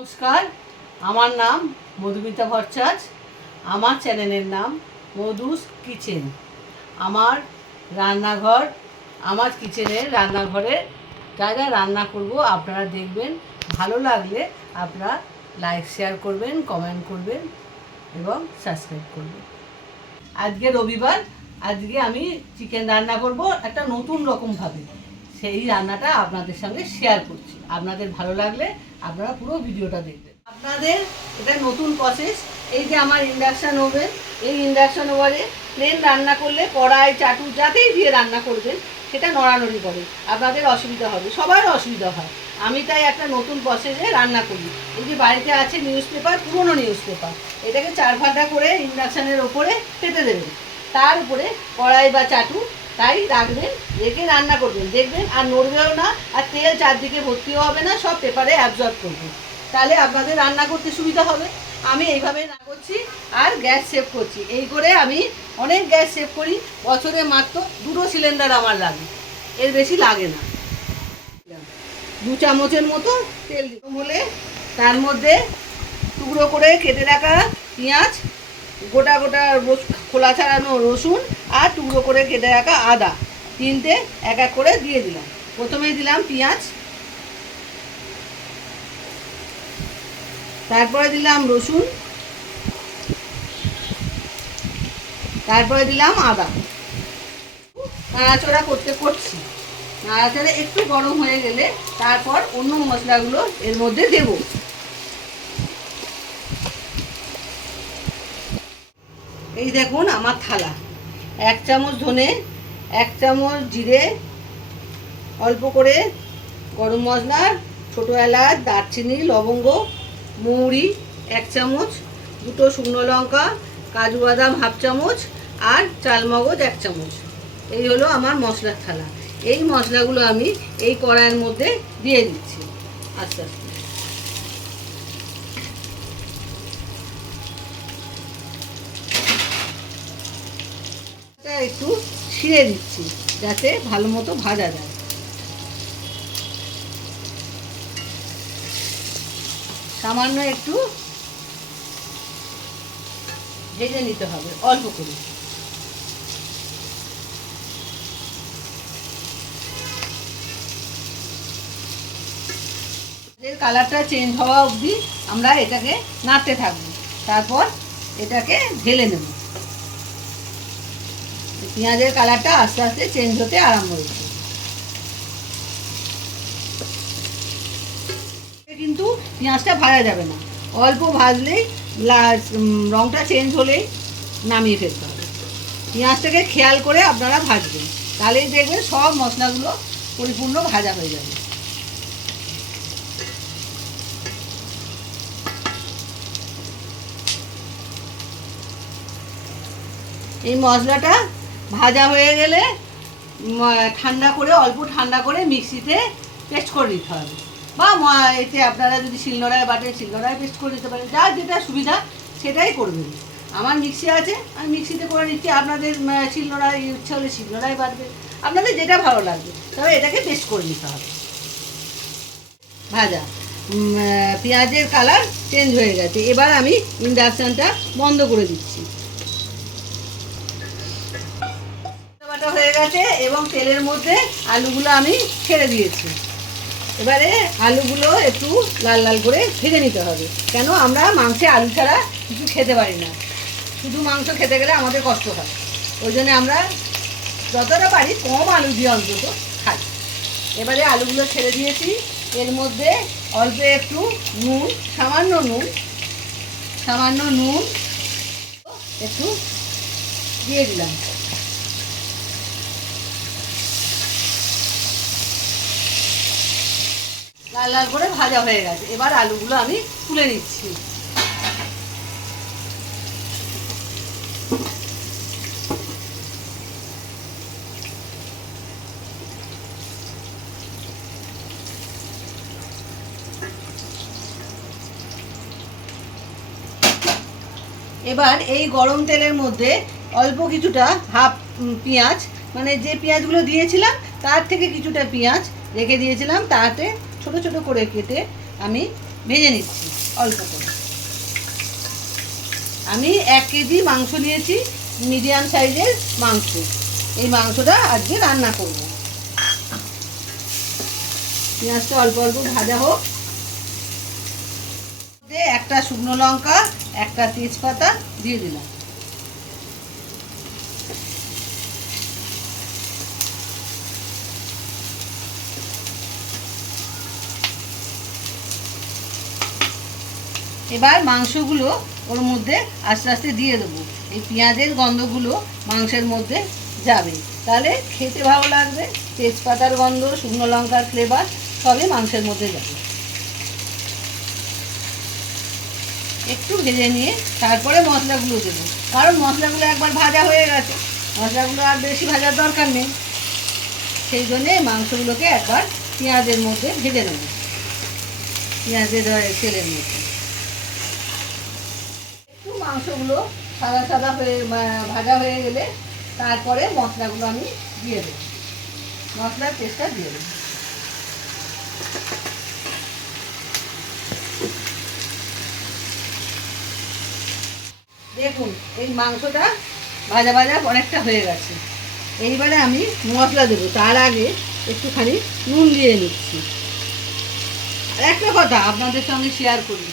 নমস্কার, আমার নাম মধুমিতা ভট্টাচার্য। আমার চ্যানেলের নাম মধুস কিচেন। আমার রান্নাঘর, আমার কিচেনের রান্নাঘরে যা যা রান্না করব আপনারা দেখবেন। ভালো লাগলে আপনারা লাইক শেয়ার করবেন, কমেন্ট করবেন এবং সাবস্ক্রাইব করবেন। আজকে রবিবার, আজকে আমি চিকেন রান্না করব একটা নতুন রকমভাবে। সেই রান্নাটা আপনাদের সঙ্গে শেয়ার করছি। আপনাদের ভালো লাগলে আপনারা পুরো ভিডিওটা দেখবেন। আপনাদের এটা নতুন প্রসেস। এই যে আমার ইন্ডাকশান ওভেন, এই ইন্ডাকশান ওভেনে প্লেন রান্না করলে কড়াই চাটু যাতেই দিয়ে রান্না করবেন সেটা নড়ানড়ি করে, আপনাদের অসুবিধা হবে, সবার অসুবিধা হয়। আমি তাই একটা নতুন প্রসেসে রান্না করি। এই যে বাড়িতে আছে নিউজ পেপার, পুরনো নিউজ পেপার, এটাকে 4 ফাটা করে ইন্ডাকশানের ওপরে পেতে দেবেন। তার উপরে কড়াই বা চাটু তাই রাখবেন, রেখে রান্না করবেন, দেখবেন আর নড়বেও না, আর তেল চারদিকে ভর্তিও হবে না, সব পেপারে অ্যাবজর্ব করবে। তাহলে আপনাদের রান্না করতে সুবিধা হবে। আমি এইভাবে রান্না করছি আর গ্যাস সেভ করছি। এই করে আমি অনেক গ্যাস সেভ করি। বছরে মাত্র 2 সিলিন্ডার আমার লাগে, এর বেশি লাগে না। 2 চামচের মতো তেল হলে তার মধ্যে টুকরো করে কেটে রাখা পেঁয়াজ, গোটা গোটা খোলা ছাড়ানো রসুন আর টুকরো করে কেটে রাখা আদা, 3টে এক এক করে দিয়ে দিলাম। প্রথমেই দিলাম পেঁয়াজ, তারপরে দিলাম রসুন, তারপরে দিলাম আদা। নাড়াচাড়া করছি। নাড়াচাড়া একটু গরম হয়ে গেলে তারপর অন্য মশলাগুলো এর মধ্যে দেব। এই দেখুন আমার থালা। 1 চামচ ধনে, 1 চামচ জিরে, অল্প করে গরম মশলা, ছোটো এলাচ, দারচিনি, লবঙ্গ, মৌরি 1 চামচ, 2টো শুকনো লঙ্কা, কাজু বাদাম 1/2 চামচ আর চালমগজ 1 চামচ। এই হলো আমার মশলার থালা। এই মশলাগুলো আমি এই কড়াইয়ের মধ্যে দিয়ে দিচ্ছি আস্তে আস্তে। একটু ছিঁড়ে দিচ্ছি যাতে ভালো মতো ভাজা যায়। সামান্য একটু ভেজে নিতে হবে অল্প করে। এর কালারটা চেঞ্জ হওয়া অবধি আমরা এটাকে নাড়তে থাকবো, তারপর এটাকে ঢেলে নেব। পেঁয়াজের কালারটা আস্তে আস্তে চেঞ্জ হতে আরম্ভ হয়েছে। কিন্তু পেঁয়াজটা ভাজা যাবে না, অল্প ভাজলেই রঙটা চেঞ্জ হলেই নামিয়ে ফেলতে হবে। পেঁয়াজটাকে খেয়াল করে আপনারা ভাজবেন, তাহলেই দেখবেন সব মশলাগুলো পরিপূর্ণ ভাজা হয়ে যাবে। এই মশলাটা ভাজা হয়ে গেলে ঠান্ডা করে, অল্প ঠান্ডা করে মিক্সিতে পেস্ট করে নিতে হবে, বা এতে আপনারা যদি শিলনোড়ায় বাটেন শিলনোড়ায় পেস্ট করে নিতে পারেন, যার যেটা সুবিধা সেটাই করবেন। আমার মিক্সি আছে, আমি মিক্সিতে করে নিচ্ছি। আপনাদের শিলনোড়ায় ইচ্ছা হলে শিলনোড়ায় বাটবে, আপনাদের যেটা ভালো লাগবে, তবে এটাকে পেস্ট করে নিতে হবে। ভাজা পেঁয়াজের কালার চেঞ্জ হয়ে গেছে, এবার আমি ইন্ডাকশানটা বন্ধ করে দিচ্ছি। হয়ে গেছে এবং তেলের মধ্যে আলুগুলো আমি ছেড়ে দিয়েছি। এবারে আলুগুলো একটু লাল লাল করে ভেজে নিতে হবে, কেন আমরা মাংসে আলু ছাড়া কিছু খেতে পারি না। শুধু মাংস খেতে গেলে আমাদের কষ্ট হয়, ওই জন্য আমরা যতটা পারি কম আলু দিয়ে অন্তত খাই। এবারে আলুগুলো ছেড়ে দিয়েছি, এর মধ্যে অল্প একটু নুন, সামান্য নুন একটু দিয়ে দিলাম। লাল লাল করে ভাজা হয়ে গেছে, এবার আলুগুলো আমি তুলে নিচ্ছি। এবার এই গরম তেলের মধ্যে অল্প কিছুটা হাফ পেঁয়াজ, মানে যে পেঁয়াজগুলো দিয়েছিলাম তার থেকে কিছুটা পেঁয়াজ রেখে দিয়েছিলাম, তাতে ছোট ছোট করে কেটে আমি ভেজে নিচ্ছি অল্প করে। আমি 1 কেজি মাংস নিয়েছি, মিডিয়াম সাইজের মাংস। এই মাংসটা আজকে রান্না করব। পেঁয়াজটা অল্প অল্প ভাজা হোক। একটা শুকনো লঙ্কা, একটা তেজপাতা দিয়ে দিলাম। এবার মাংসগুলো ওর মধ্যে আস্তে আস্তে দিয়ে দেবো। এই পেঁয়াজের গন্ধগুলো মাংসের মধ্যে যাবে, তাহলে খেতে ভালো লাগবে। তেজপাতার গন্ধ, শুকনো লঙ্কার ফ্লেভার সবই মাংসের মধ্যে যাবে। একটু ভেজে নিয়ে তারপরে মশলাগুলো দেবো, কারণ মশলাগুলো একবার ভাজা হয়ে গেছে, মশলাগুলো আর বেশি ভাজার দরকার নেই। সেই জন্যে মাংসগুলোকে একবার পেঁয়াজের মধ্যে ভেজে নেব, পেঁয়াজের তেলের মধ্যে। একটু মাংসগুলো সাদা সাদা হয়ে ভাজা হয়ে গেলে তারপরে মশলাগুলো আমি দিয়ে দেবো, মশলার পেস্টটা দিয়ে দেবো। দেখুন এই মাংসটা ভাজা ভাজা অনেকটা হয়ে গেছে। এইবারে আমি মশলা দেবো, তার আগে একটুখানি নুন দিয়ে নিচ্ছি। আর একটা কথা আপনাদের সঙ্গে শেয়ার করি,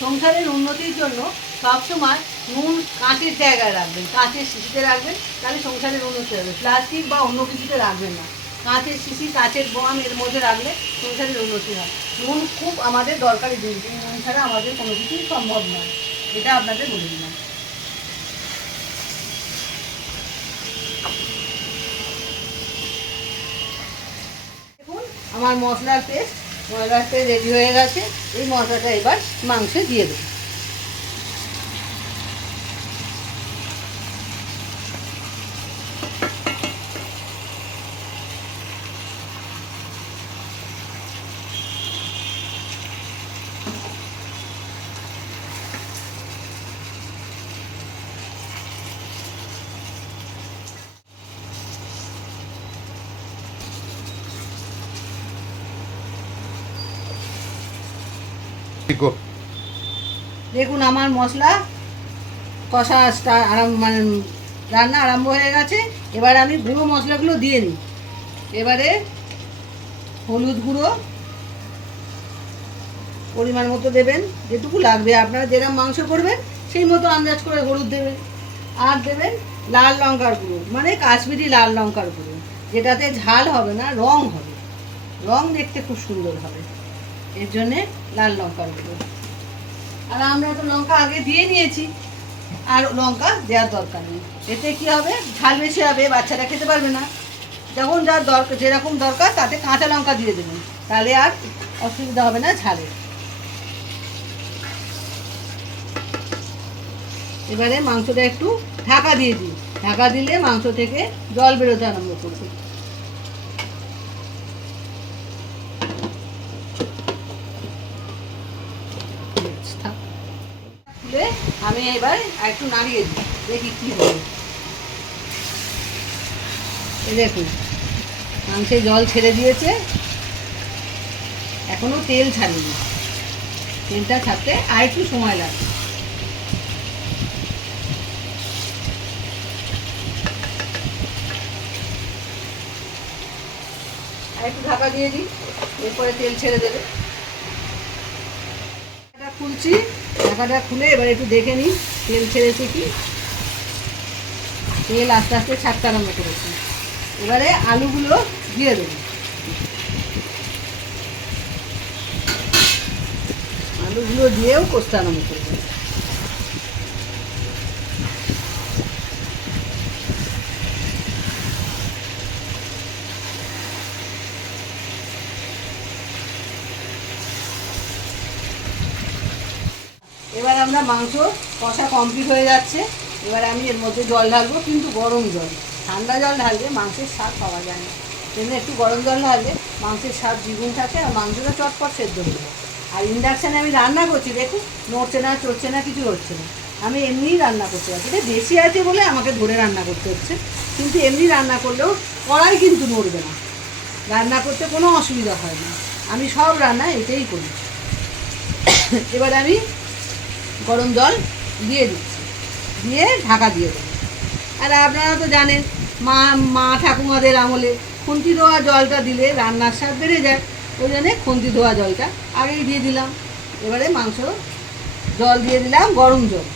সংসারের উন্নতির জন্য সবসময় নুন কাঁচের জায়গায় রাখবেন, কাঁচের শিশিতে রাখবেন, তাহলে সংসারের উন্নতি হবে। প্লাস্টিক বা অন্য কিছুতে রাখবেন না, কাঁচের শিশি, কাঁচের বোয়াম এর মধ্যে রাখলে সংসারের উন্নতি হয়। নুন খুব আমাদের দরকারি জিনিস, নুন ছাড়া আমাদের কোনো কিছুই সম্ভব নয়, এটা আপনাদের বলে দিলাম। দেখুন আমার মশলার পেস্ট রেডি হয়ে গেছে। এই মশলাটা এবার মাংসে দিয়ে দেবো। দেখুন আমার মশলা কষা রান্না আরম্ভ হয়ে গেছে। এবার আমি গুঁড়ো মশলাগুলো দিয়ে নিই। এবারে হলুদ গুঁড়ো পরিমাণ মতো দেবেন, যেটুকু লাগবে। আপনারা যেরকম মাংস করবেন সেই মতো আন্দাজ করে হলুদ দেবেন। আর দেবেন লাল লঙ্কার গুঁড়ো, মানে কাশ্মীরি লাল লঙ্কার গুঁড়ো, যেটাতে ঝাল হবে না, রং হবে, রং দেখতে খুব সুন্দর হবে, এর জন্যে লাল লঙ্কার গুঁড়ো। আর আমরা তো লঙ্কা আগে দিয়ে নিয়েছি, আর লঙ্কা দেওয়ার দরকার নেই। এতে কি হবে, ঝাল বেশি হবে, বাচ্চারা খেতে পারবে না। যখন যার দরকার, যেরকম দরকার তাতে কাঁচা লঙ্কা দিয়ে দেবেন, তাহলে আর অসুবিধা হবে না ঝালের। এবারে মাংসটা একটু ঢাকা দিয়ে দিই, ঢাকা দিলে মাংস থেকে জল বেরোতে আরম্ভ করবে। খুলে আমি এবার একটু নাড়িয়ে দিই, দেখি কি হবে। এই দেখুন মাংসে জল ছেড়ে দিয়েছে, এখনো তেল ছাড়েনি, তেলটা ছাড়তে আর একটু সময় লাগবে। আর একটু ঢাকা দিয়ে দিই, এরপরে তেল ছেড়ে দেবে। খুলছি, ঢাকাটা খুলে এবার একটু দেখে নিই তেল ছেড়েছে কি। তেল আস্তে আস্তে ছাড়তে আরম্ভ করেছি। এবারে আলুগুলো দিয়ে দেবো, আলুগুলো দিয়েও কষতে আরম্ভ করবো। এবার আমরা মাংস কষা কমপ্লিট হয়ে যাচ্ছে। এবার আমি এর মধ্যে জল ঢালবো, কিন্তু গরম জল। ঠান্ডা জল ঢাললে মাংসের স্বাদ পাওয়া যায় না, কিন্তু একটু গরম জল ঢাললে মাংসের স্বাদ দ্বিগুণ থাকে, আর মাংসটা চটপট সেদ্ধ হয়ে যায়। আর ইন্ডাকশানে আমি রান্না করছি, দেখুন নড়ছে না, চড়ছে না, কিছু হচ্ছে না। আমি এমনিই রান্না করতে পারছি, এটা বেশি আছে বলে আমাকে ধরে রান্না করতে হচ্ছে, কিন্তু এমনি রান্না করলেও কড়াই কিন্তু নড়বে না, রান্না করতে কোনো অসুবিধা হয় না। আমি সব রান্না এটাই করি। এবার আমি গরম জল দিয়ে দিচ্ছি, দিয়ে ঢাকা দিয়ে দেবো। আর আপনারা তো জানেন মা মা ঠাকুমাদের আমলে খুন্তি ধোয়া জলটা দিলে রান্নার স্বাদ বেড়ে যায়, ওই জন্যে খুন্তি ধোয়া জলটা আগেই দিয়ে দিলাম। এবারে মাংস জল দিয়ে দিলাম, গরম জল,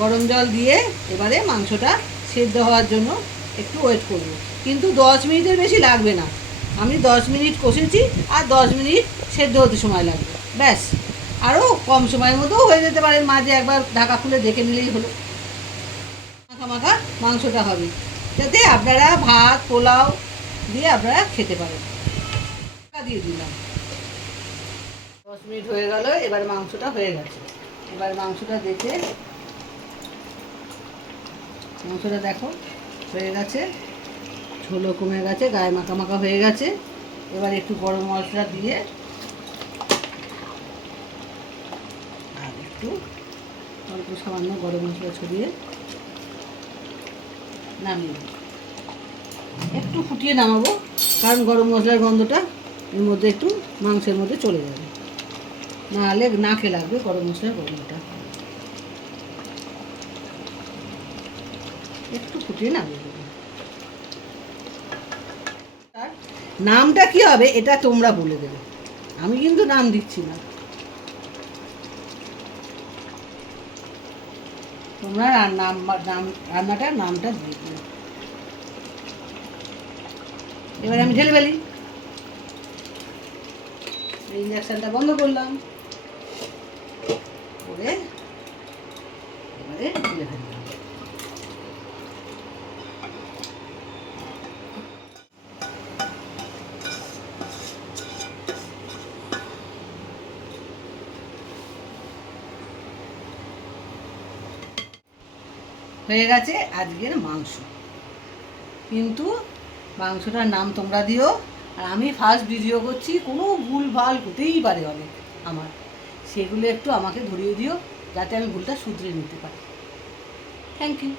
গরম জল দিয়ে এবারে মাংসটা সেদ্ধ হওয়ার জন্য একটু ওয়েট করব। কিন্তু 10 মিনিটের বেশি লাগবে না, আমি 10 মিনিট কষেছি আর 10 মিনিট সেদ্ধ হতে সময় লাগবে, ব্যাস। আরও কম সময়ের মধ্যেও হয়ে যেতে পারে, মাঝে একবার ঢাকা খুলে দেখে নিলেই হলো। মাখা মাখা মাংসটা হবে, যাতে আপনারা ভাত পোলাও দিয়ে আপনারা খেতে পারেন। ঢাকা দিয়ে দিলাম, 10 মিনিট হয়ে গেল, এবার মাংসটা হয়ে গেছে। এবার মাংসটা দেখে, মাংসটা দেখো হয়ে গেছে, ঝোলও কমে গেছে, গায়ে মাখা মাখা হয়ে গেছে। এবার একটু গরম মশলা দিয়ে আর একটু অল্প সামান্য গরম মশলা ছড়িয়ে নামিয়ে দেবো। একটু ফুটিয়ে নামাবো, কারণ গরম মশলার গন্ধটা এর মধ্যে একটু মাংসের মধ্যে চলে যাবে, নাহলে নাকে লাগবে গরম মশলার গন্ধটা। একটু ফুটিয়ে নামিয়ে দেবো। তার নামটা কি হবে এটা তোমরা বলে দেবে, আমি কিন্তু নাম দিচ্ছি না, তোমরা রান্নাটার নামটা দিয়ে দিও। এবার আমি ঢেলে ফেলি, ইন্ডাকশানটা বন্ধ করলাম, করে এবারে ঢেলে ফেললাম। হয়ে গেছে আজকের মাংস। কিন্তু মাংসটার নাম তোমরা দিও, আর আমি ফার্স্ট ভিডিও করছি, কোনো ভুল ভাল হতেই পারে অনেক আমার, সেগুলো একটু আমাকে ধরিয়ে দিও, যাতে আমি ভুলটা শুধরে নিতে পারি। Thank you.